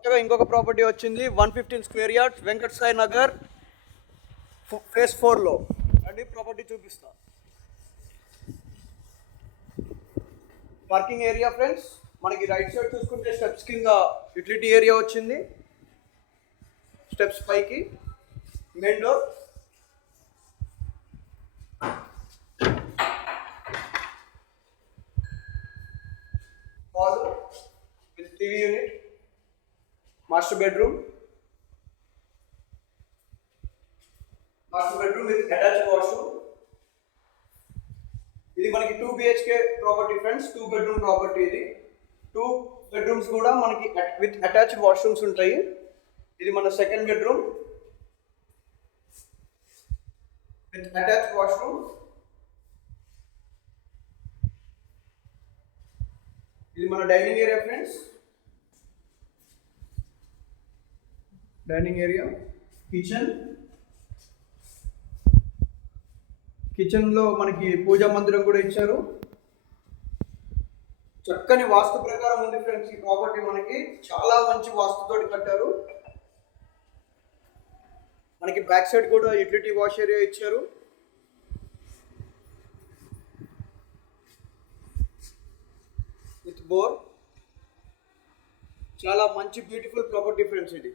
కొత్తగా ఇంకొక ప్రాపర్టీ వచ్చింది 115 square yards Venkat Sai Nagar phase 4లో అండి. ప్రాపర్టీ చూపిస్తా. పార్కింగ్ ఏరియా ఫ్రెండ్స్, మనకి రైట్ సైడ్ చూసుకుంటే స్టెప్స్ కింద యూటిలిటీ ఏరియా వచ్చింది. స్టెప్స్ పైకి main door, hall with TV unit, master bedroom with attached washroom. ఇది మనకి 2 BHK property friends, 2 bedroom property. ఇది 2 బెడ్రూమ్స్ కూడా మనకి విత్ అటాచ్డ్ వాష్రూమ్స్ ఉంటాయి. ఇది మన second bedroom with attached washroom. ఇది మన dining area friends, dining area. కిచెన్లో మనకి పూజా మందిరం కూడా ఇచ్చారు. చక్కని వాస్తు ప్రకారం ఉంది ఫ్రెండ్స్. ఈ ప్రాపర్టీ మనకి చాలా మంచి వాస్తుతోటి కట్టారు. మనకి బ్యాక్ సైడ్ కూడా యూటిలిటీ వాష్ ఏరియా ఇచ్చారు. With bore. చాలా మంచి బ్యూటిఫుల్ ప్రాపర్టీ ఫ్రెండ్స్ ఇది.